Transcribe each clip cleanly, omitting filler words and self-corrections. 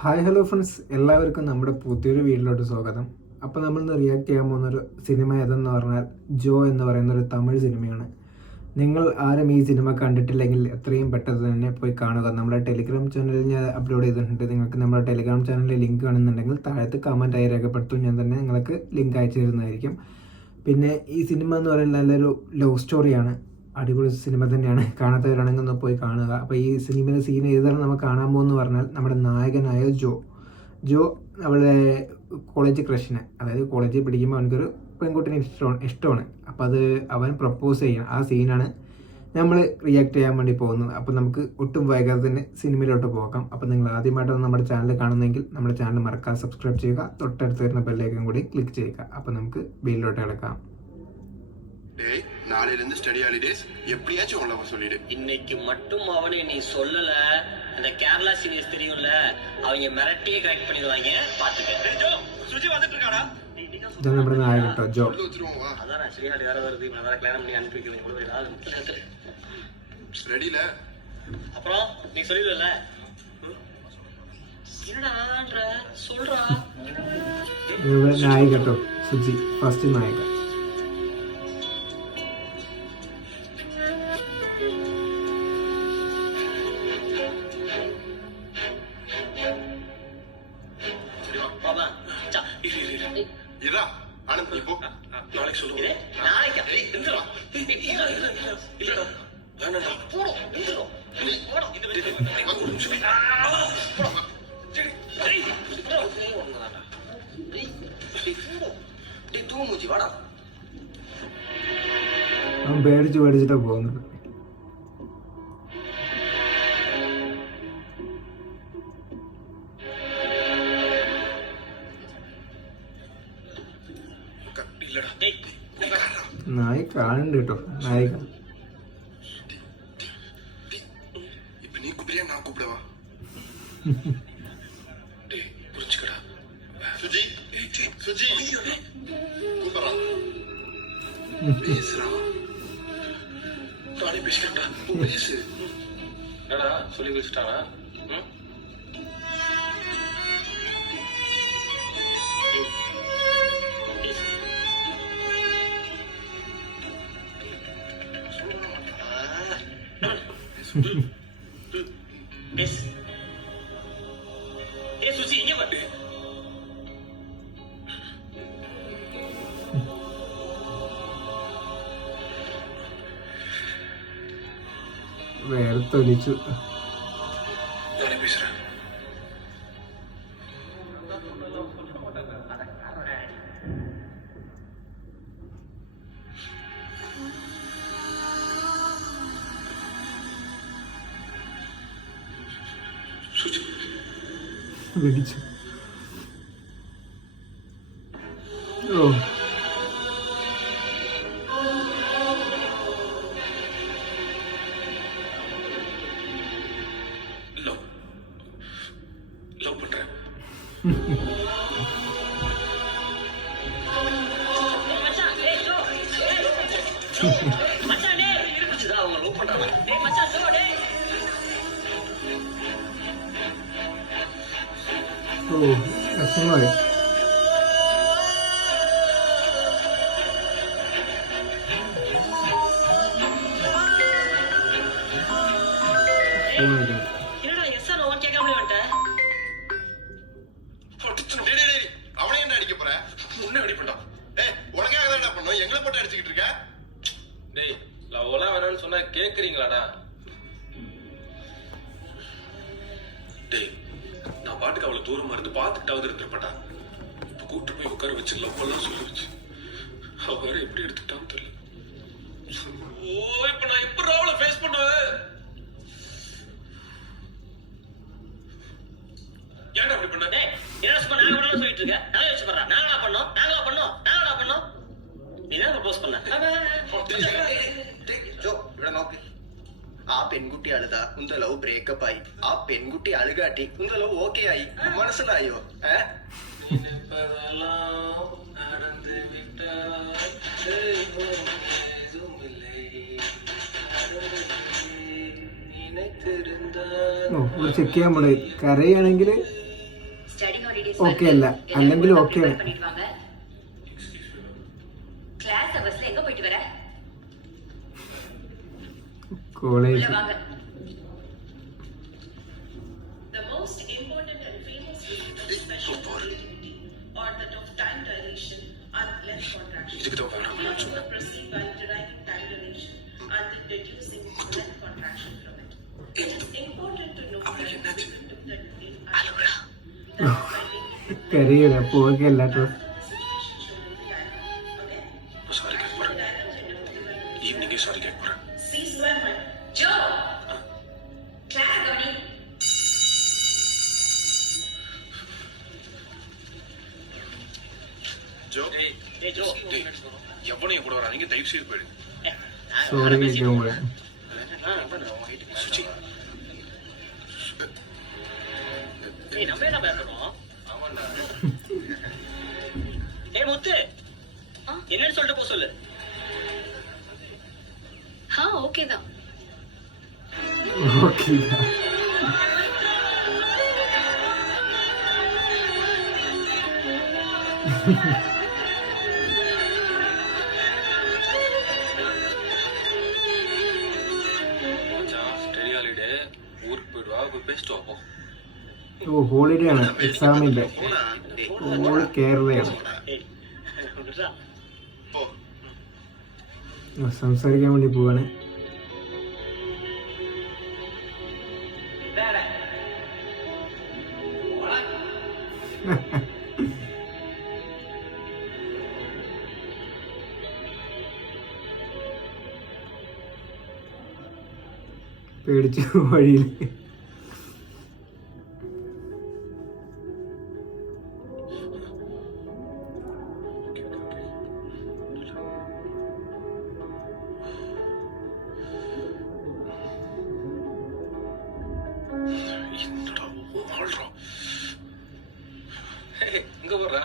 Hi hello friends, എല്ലാവർക്കും നമ്മുടെ പുതിയൊരു വീഡിയോയിലോട്ട് സ്വാഗതം. അപ്പോൾ നമ്മളിന്ന് റിയാക്ട് ചെയ്യാൻ പോകുന്നൊരു സിനിമ ഏതെന്ന് പറഞ്ഞാൽ ജോ എന്ന് പറയുന്ന ഒരു തമിഴ് സിനിമയാണ്. നിങ്ങൾ ആരും ഈ സിനിമ കണ്ടിട്ടില്ലെങ്കിൽ എത്രയും പെട്ടെന്ന് തന്നെ പോയി കാണുക. നമ്മുടെ ടെലിഗ്രാം ചാനലിൽ ഞാൻ അപ്ലോഡ് ചെയ്തിട്ടുണ്ട്. നിങ്ങൾക്ക് നമ്മുടെ ടെലിഗ്രാം ചാനലിൽ ലിങ്ക് കാണുന്നുണ്ടെങ്കിൽ താഴത്ത് കമൻറ്റായി രേഖപ്പെടുത്തും. ഞാൻ തന്നെ നിങ്ങൾക്ക് ലിങ്ക് അയച്ചു തരുന്നതായിരിക്കും. പിന്നെ ഈ സിനിമ എന്ന് പറയുന്നത് നല്ലൊരു ലവ് സ്റ്റോറിയാണ്. അടിപൊളി സിനിമ തന്നെയാണ്. കാണാത്തവരാണെങ്കിൽ ഒന്ന് പോയി കാണുക. അപ്പോൾ ഈ സിനിമയിലെ സീൻ ഏതാണ് നമുക്ക് കാണാൻ പോകുമെന്ന് പറഞ്ഞാൽ നമ്മുടെ നായകനായ ജോ അവളുടെ കോളേജ് ക്രഷിനെ, അതായത് കോളേജിൽ പഠിക്കുമ്പോൾ അവനക്കൊരു പെൺകുട്ടിനെ ഇഷ്ടമാണ്. അപ്പോൾ അത് അവൻ പ്രപ്പോസ് ചെയ്യണം. ആ സീനാണ് നമ്മൾ റിയാക്ട് ചെയ്യാൻ വേണ്ടി പോകുന്നത്. അപ്പോൾ നമുക്ക് ഒട്ടും വൈകാതെ തന്നെ സിനിമയിലോട്ട് പോകാം. അപ്പോൾ നിങ്ങൾ ആദ്യമായിട്ടാണ് നമ്മുടെ ചാനൽ കാണുന്നതെങ്കിൽ നമ്മുടെ ചാനൽ മറക്കാതെ സബ്സ്ക്രൈബ് ചെയ്യുക. തൊട്ടടുത്ത് വരുന്ന ബെല്ലേക്കും കൂടി ക്ലിക്ക് ചെയ്യുക. അപ്പോൾ നമുക്ക് വീഡിയോയിലോട്ട് കിടക്കാം. நாளையில இருந்து ஸ்டடி ஹாலிடேஸ் எப்படியாச்சும் உள்ள சொல்லிடு. இன்னைக்கு மட்டும் அவனே நீ சொல்லல, அந்த கேரளா சீரியஸ் தெரியும்ல, அவங்க மிரட்டியே கரெக்ட் பண்ணிடுவாங்க. பாத்துக்க. சுஜி வந்துட்டு இருக்காடா. இதான் நம்ம நாயகன் ട്ടോ ஜோ. அதான் ஸ்டடி ஹாலிடே வேற வருது. நான் வேற கிளான் பண்ணி அனுப்பி வைக்கிறேன். கூட ஏதாவது முக்கிய ரெடில. அப்புறம் நீ சொல்லிடல. என்னடான்ற சொல்றா. இவன் நாயகன் ട്ടോ சுஜி, ஃபர்ஸ்ட் நாயகன். இரா ஆனந்த் நீ போ. நாளைக்கு சொல்லுங்க. நாளைக்கு எந்திரா. இல்லடா வேணாடா. போடா எந்திரா. போடா இந்த வெடி. ஒரு நிமிஷம். போடா. சரி. டேய் ஒண்ணாடா. டேய் தூங்குச்சி வாடா. அவன் പേടിച്ചിട്ടാ പോകുന്നത്. നായി കാണുന്നുണ്ട് കേട്ടോ. നായിക இப்ப நீ கூப்பிடுறியா நான் கூப்பிடவா? டேய் புரிஞ்சுக்கடா. சுஜி சுஜி கூப்பிடுறா. பேசுறா. நானே பேசிக்கிறேன்டா. பேசு. என்னடா சொல்லி வச்சுட்டானா? Yes. Hey Suji, இங்க வா. വേർത്തൊലിച്ചു. நானே பேசுறேன். പിടിച്ചു. ഓ லவ் பண்றேன். மச்சான் டேய் ஜோ. மச்சான் டேய் இருக்குடா அவங்க லவ் பண்றாங்க. டேய் மச்சான் ஜோ டேய். ഓ രസമായി. என்னடா எஸ் ஆர் ஓன் கேட்காமலே வந்துட்ட. அவனே என்ன அடிக்க போற? உன்னை அடிப்படா. ஏய் உனக்காக தான் என்ன பண்ணோம்? எங்களை போட்டு அடிச்சுக்கிட்டு இருக்க. டேய் லவ்லாம் வேணாம்னு சொன்னா கேக்குறீங்களாடா? டேய் நான் பாட்டுக்கு அவளை தூரமா இருந்து பாத்துக்கிட்டாவது இருந்திருப்பேன்டா. இப்ப கூட்டு போய் உட்கார வச்சு லவ் எல்லாம் சொல்லி வச்சு அவ வேற எப்படி எடுத்துக்கிட்டான்னு தெரியல. ஓ இப்ப நான் எப்படி அவளை ஃபேஸ் பண்ணுவேன்? ஏன்டா அப்படி பண்ண? டேய் என்ன சும்மா நாங்க கூட சொல்லிட்டு இருக்க. நாங்க வச்சு பண்றா. நாங்களா பண்ணோம். நீ தான் ப்ரோபோஸ் பண்ண. ജോ ഇവിടെ നോക്ക്. ആ പെൺകുട്ടി അഴുതാ ഉന്ത ലവ് ബ്രേക്കപ്പ് ആയി. ആ പെൺകുട്ടി അഴുകാട്ടി ഉന്ത ലവ് ഓക്കെ ആയി. മനസ്സിലായോ? நடந்து விட்டால் ചെക്ക് ചെയ്യാൻ പോണേ. കരയാണെങ്കിൽ ஸ்டடி ஹாலிடேஸ் Okay இல்ல, അല്ലെങ്കിൽ okay ആണ്. பண்ணிடுவாங்க. கிளாஸ் அவர்ஸ்ல எங்க போயிட்டு வர? കോളേജ് உள்ள வாங்க. The most important and famous reason of special relativity or that of time dilation are length contraction. இதுக்கு தான் வேணாம் We also proceed by deriving time dilation and then deducing length contraction from it. It is important to note that அவளுக்கு என்னாச்சு? we took that in அழுகுறா. കരയൂല അപ്പൊ okay അല്ല കേട്ടോ. Sorry கேட்க போறேன். ஈவினிங்கே சாரி கேட்க போறேன். Cease when my Jo. Class கவனி. ஜோ ஏய் ஜோ டேய், எவனையும் கூட வராதீங்க, தயவு செய்து போயிடுங்க. സോറി കേൾക്കാൻ പോയ சுச்சி ஏய் நம்ம என்ன பேசணும்? ஏய் முத்து என்னன்னு சொல்லிட்டு போ சொல்லு. ஓகே தான். ഓക്കെ மச்சான் ஸ்டடி ஹாலிடே, ஊருக்கு போயிடுவா, போய் பேசிட்டு வா போ. ഓ ഹോളിഡേ ആണ്, എക്സാമിന്റെ. போடா. ഓള് കേരളയാണ്. ஏய் விடுடா. போ. സംസാരിക്കാൻ വേണ്ടി പോവാണ്. வேற പേടിച്ചു വഴിയിൽ. என்னடா வாழ்றா? ஏய், இங்க வர்றா.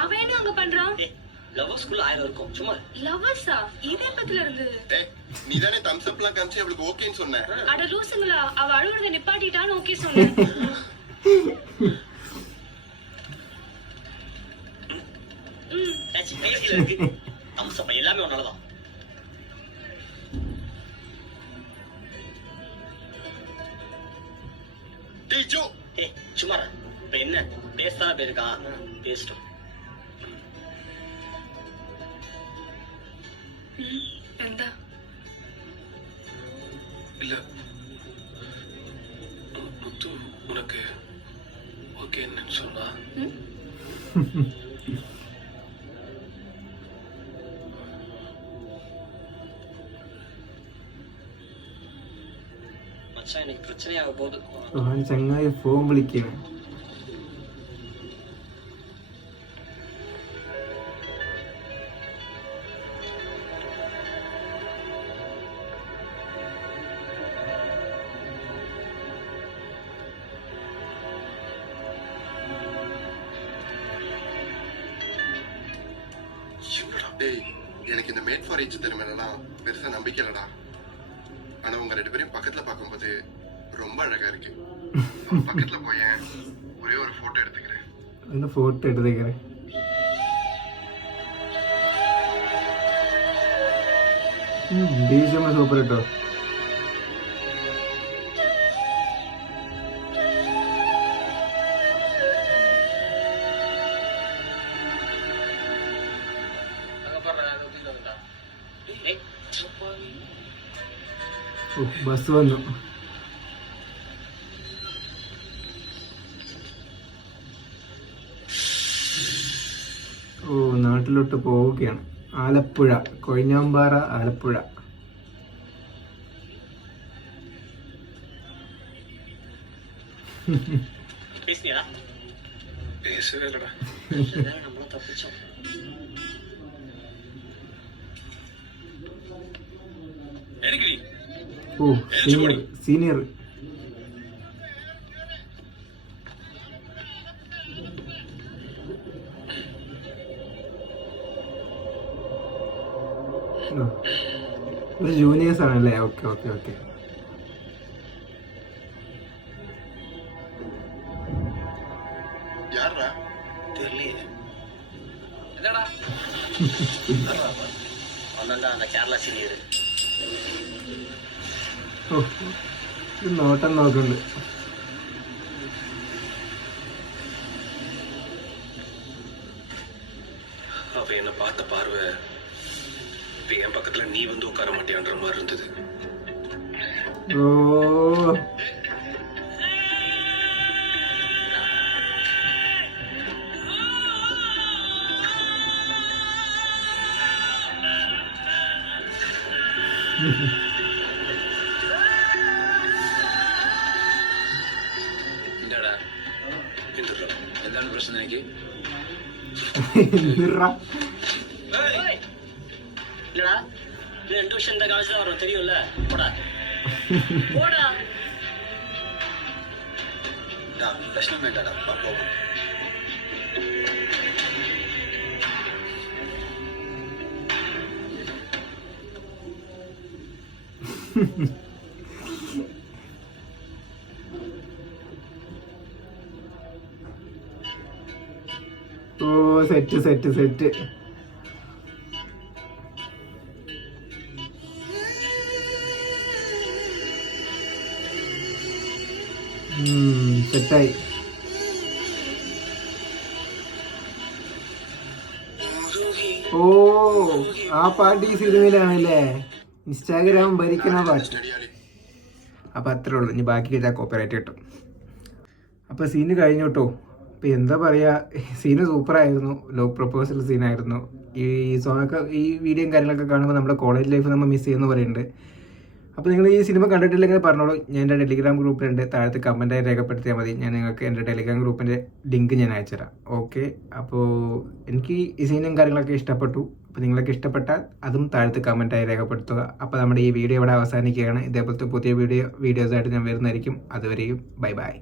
அவன் என்ன அங்க பண்றான்? ஏய் லவ் ஸ்கூல் 1000 இருக்கும் சும்மா. லவர்ஸா? இது எப்பத்துல இருந்து? ஏய், நீதானே தம்ஸ் அப்லாம் காமிச்சு அவளுக்கு ஓகேன்னு சொன்ன. அட லூசுங்களா, அவ அழுவுறத நிப்பாட்டிட்டான்னு ஓகே சொன்னேன். பேசில இருக்கு. அம்சப்ப எல்லாமே உன்னாலதான். டேய் ஜோ, ஏய் சும்மா இரு. இப்ப என்ன பேசா போயிருக்கா, பேசிட்டோம். എന്താ? இல்ல முத்து உனக்கு ஓகேன்னு சொன்னா மச்சான் எனக்கு பிரச்சனையாக போகுது. അവൻ ചങ്ങായി ഫോൺ വിളിക്കുകയാണ്. என்னடா? டேய், எனக்கு இந்த மேட் ஃபார் ஈச் திறமைலாம் பெருசா நம்பிக்கை இல்லடா. ஆனா உங்க 2 பேரையும் பக்கத்துல பார்க்கும்போது ரொம்ப அழகா இருக்கு. பக்கத்துல போயேன், ஒரே ஒரு போட்டோ எடுத்துக்கிறேன். ഒന്ന് ഫോട്ടോ എടുത്തേക്കറേ. ബീജമ്മ സൂപ്പർ കേട്ടോ. அங்க பாரு, அது வந்து வந்துடா. ஏய் ബസ് വന്നു. ഓ നാട്ടിലോട്ട് പോവുകയാണ്. ആലപ്പുഴ, കൊഴിഞ്ഞാമ്പാറ, ആലപ്പുഴ. பேசினியா? பேசவே இல்லடா. நம்மளும் தப்பிச்சோம். எடுக்கடி. ഓ സീനിയർ സീനിയർ. ഒരു ജൂനിയേഴ്സ് ആണല്ലേ? Okay okay okay. அவன் தான் அந்த கேரளா சீனியர். ഓ ഇത് നോട്ടം നോക്കുന്നുണ്ട്. அவ என்ன பார்த்த பார்வை இப்ப என் பக்கத்துல நீ வந்து உட்கார மாட்டியான்ற மாதிரி இருந்தது. ഓ என்னடா എന്താണ് പ്രശ്നം എനിക്ക്? എന്തിറാ? ஏய், இல்லடா இது 2 வருஷம் இந்த காலேஜ் தான் வரும் தெரியும்ல. போடா போடா. പ്രശ്നം വേണ്ടടാ, പോവാം. ഓ സെറ്റ് സെറ്റ് സെറ്റ്. സെറ്റായി. ഓ ആ പാട്ട് ഈ സിനിമയിലാണല്ലേ? ഇൻസ്റ്റാഗ്രാം ഭരിക്കണ പാട്ട്. അപ്പം അത്രേ ഉള്ളൂ. ഇനി ബാക്കി ചെയ്താൽ കോപ്പറേറ്റ് കിട്ടും. അപ്പോൾ സീന് കഴിഞ്ഞു കേട്ടോ. അപ്പോൾ എന്താ പറയുക, സീന് സൂപ്പറായിരുന്നു. ലോ പ്രപ്പോസൽ സീനായിരുന്നു. ഈ സോങ്ങൊക്കെ ഈ വീഡിയോയും കാര്യങ്ങളൊക്കെ കാണുമ്പോൾ നമ്മുടെ കോളേജ് ലൈഫ് നമ്മൾ മിസ് ചെയ്യുന്ന പറയുന്നുണ്ട്. അപ്പോൾ നിങ്ങൾ ഈ സിനിമ കണ്ടിട്ടില്ലെങ്കിൽ പറഞ്ഞോളൂ. ഞാൻ എൻ്റെ ടെലിഗ്രാം ഗ്രൂപ്പിലുണ്ട്. താഴത്ത് കമൻറ്റായി രേഖപ്പെടുത്തിയാൽ മതി. ഞാൻ നിങ്ങൾക്ക് എൻ്റെ ടെലിഗ്രാം ഗ്രൂപ്പിൻ്റെ ലിങ്ക് ഞാൻ അയച്ചുതരാം. ഓക്കെ. അപ്പോൾ എനിക്ക് ഈ സീനും കാര്യങ്ങളൊക്കെ ഇഷ്ടപ്പെട്ടു. അപ്പോൾ നിങ്ങൾക്ക് ഇഷ്ടപ്പെട്ടാൽ അതും താഴത്ത് കമൻറ്റായി രേഖപ്പെടുത്തുക. അപ്പോൾ നമ്മുടെ ഈ വീഡിയോ ഇവിടെ അവസാനിക്കുകയാണ്. ഇതേപോലത്തെ പുതിയ വീഡിയോസായിട്ട് ഞാൻ വരുന്നതായിരിക്കും. അതുവരെയും ബൈ ബൈ.